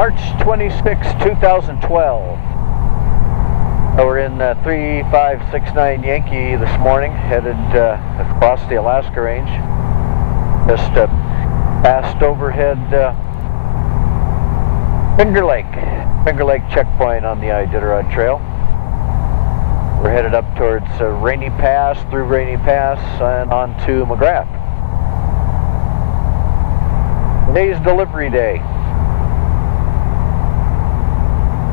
March 26, 2012. We're in 3569 Yankee this morning, headed across the Alaska range. Just passed overhead Finger Lake checkpoint on the Iditarod Trail. We're headed up towards Rainy Pass, through Rainy Pass, and on to McGrath. Today's delivery day.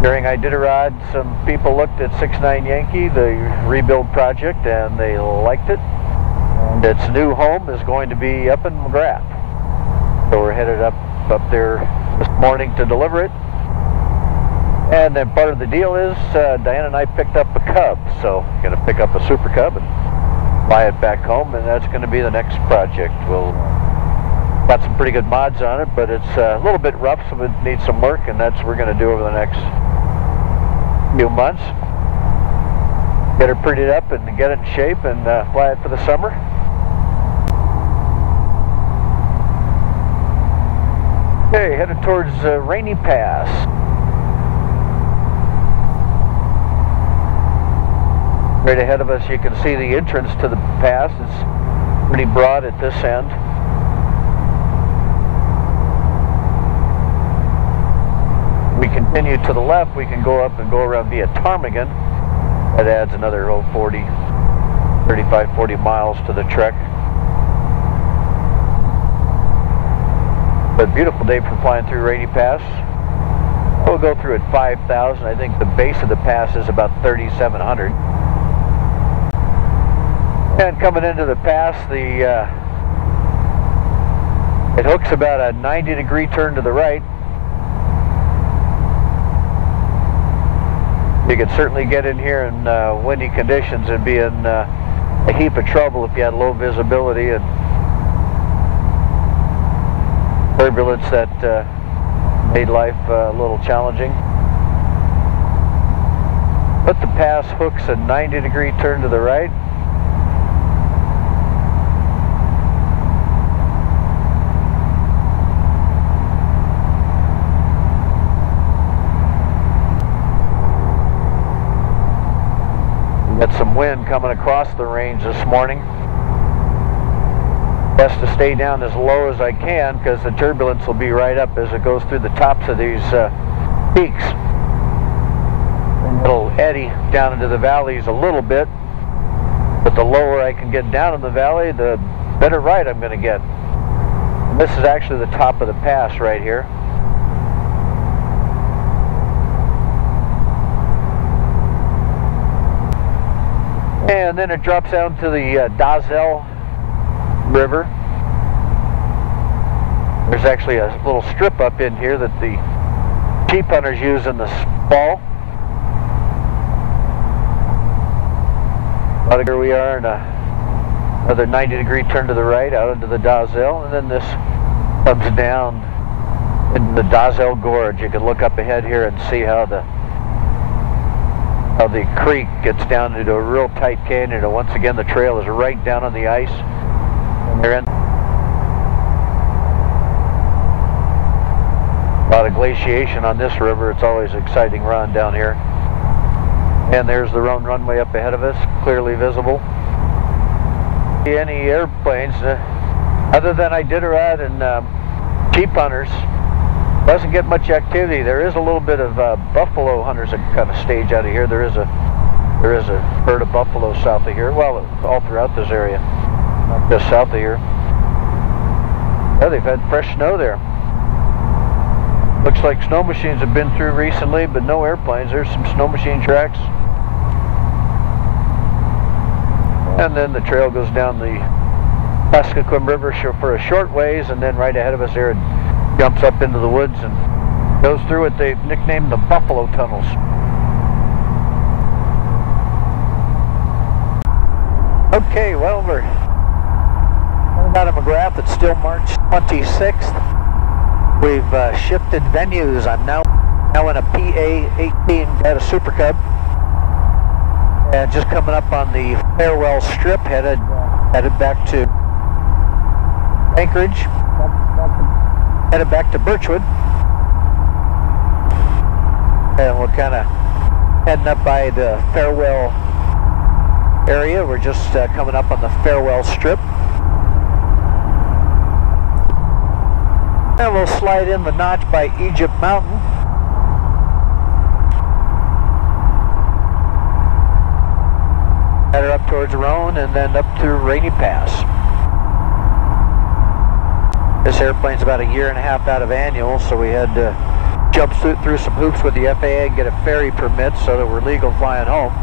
During Iditarod, some people looked at 69 Yankee, the rebuild project, and they liked it. And its new home is going to be up in McGrath. So we're headed up there this morning to deliver it. And then part of the deal is Diane and I picked up a Cub, so I'm going to pick up a Super Cub and fly it back home, and that's going to be the next project. We'll got some pretty good mods on it, but it's a little bit rough, so it needs some work, and that's what we're going to do over the next few months. Get her prettied up and get it in shape and fly it for the summer. Okay, headed towards Rainy Pass. Right ahead of us you can see the entrance to the pass. It's pretty broad at this end. We continue to the left, we can go up and go around via Ptarmigan. That adds another 35, 40 miles to the trek. But beautiful day for flying through Rainy Pass. We'll go through at 5,000. I think the base of the pass is about 3,700. And coming into the pass, it hooks about a 90-degree turn to the right. You could certainly get in here in windy conditions and be in a heap of trouble if you had low visibility and turbulence that made life a little challenging. But the pass hooks a 90-degree turn to the right. Got some wind coming across the range this morning. Best to stay down as low as I can because the turbulence will be right up as it goes through the tops of these peaks. It'll eddy down into the valleys a little bit, but the lower I can get down in the valley, the better ride I'm going to get. And this is actually the top of the pass right here. And then it drops down to the Dazelle River. There's actually a little strip up in here that the sheep hunters use in the fall. About here we are in another 90-degree turn to the right out into the Dazelle, and then this comes down into the Dazelle Gorge. You can look up ahead here and see how the creek gets down into a real tight canyon, and once again the trail is right down on the ice. And they're in a lot of glaciation on this river. It's always an exciting run down here. And there's the Roan runway up ahead of us, clearly visible. Any airplanes, other than Iditarod and sheep hunters, doesn't get much activity. There is a little bit of buffalo hunters that kind of stage out of here. There is a herd of buffalo south of here. Well, all throughout this area, not just south of here. Yeah, they've had fresh snow there. Looks like snow machines have been through recently, but no airplanes. There's some snow machine tracks. And then the trail goes down the Pascaquim River for a short ways, and then right ahead of us there, jumps up into the woods and goes through what they've nicknamed the Buffalo Tunnels. Okay, well, we're out of McGrath. It's still March 26th. We've shifted venues. I'm now in a PA-18 at a Super Cub, and just coming up on the Farewell Strip, headed back to Anchorage. Headed back to Birchwood. And we're kind of heading up by the Farewell area. We're just coming up on the Farewell Strip. And we'll slide in the notch by Egypt Mountain. Head up towards Roan and then up through Rainy Pass. This airplane's about 1.5 years out of annual, so we had to jump through some hoops with the FAA and get a ferry permit so that we're legal flying home.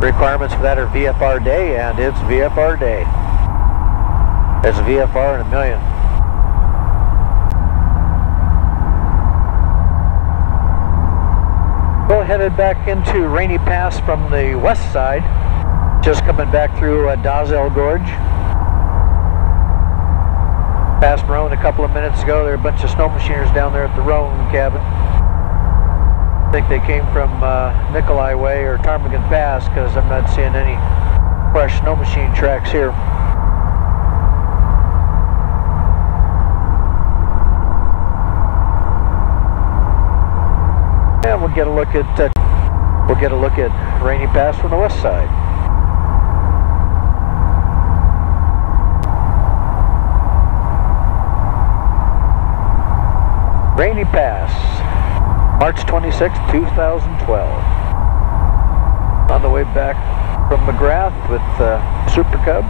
Requirements for that are VFR day, and it's VFR day. It's VFR in a million. We're headed back into Rainy Pass from the west side, just coming back through Dazel Gorge. Passed Roan a couple of minutes ago. There are a bunch of snow machiners down there at the Roan cabin. I think they came from Nikolai Way or Ptarmigan Pass, because I'm not seeing any fresh snow machine tracks here. And we'll get a look at Rainy Pass from the west side. Rainy Pass, March 26, 2012. On the way back from McGrath with Super Cub.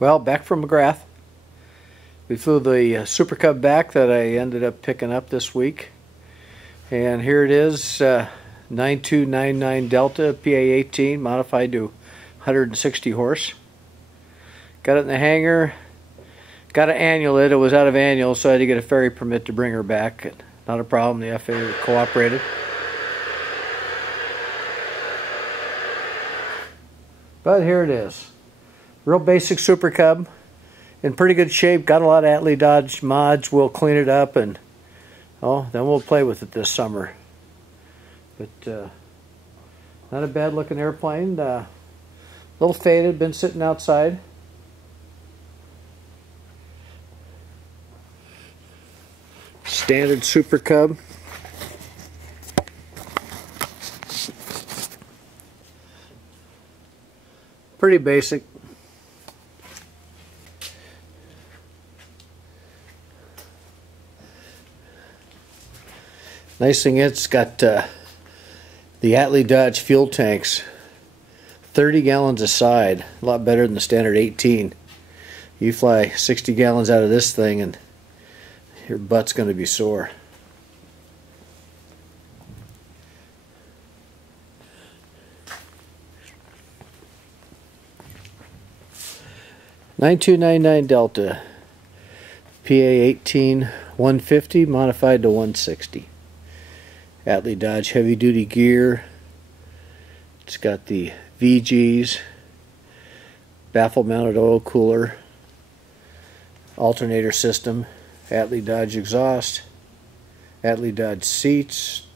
Well, back from McGrath. We flew the Super Cub back that I ended up picking up this week. And here it is, 9299 Delta PA-18, modified to 160 horse. Got it in the hangar. Got to annual it. It was out of annual, so I had to get a ferry permit to bring her back. Not a problem. The FAA cooperated. But here it is. Real basic Super Cub. In pretty good shape. Got a lot of Atlee Dodge mods. We'll clean it up and then we'll play with it this summer. But not a bad looking airplane. A little faded. Been sitting outside. Standard Super Cub. Pretty basic. Nice thing, it's got the Atlee Dodge fuel tanks, 30 gallons a side, a lot better than the standard 18. You fly 60 gallons out of this thing and your butt's going to be sore. (9299) Delta PA-18 150 modified to 160. Atlee Dodge heavy duty gear. It's got the VGs, baffle mounted oil cooler, alternator system, Atlee Dodge exhaust, Atlee Dodge seats,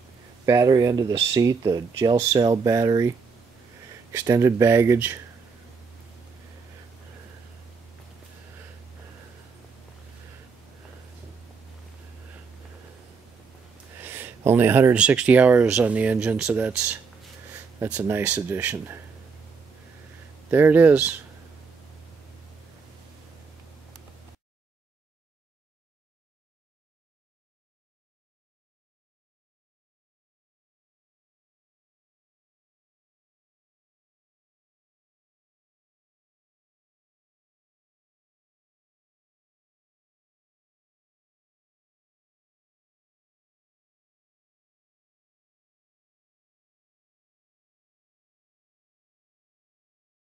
battery under the seat, the gel cell battery, extended baggage. Only 160 hours on the engine, so that's a nice addition. There it is.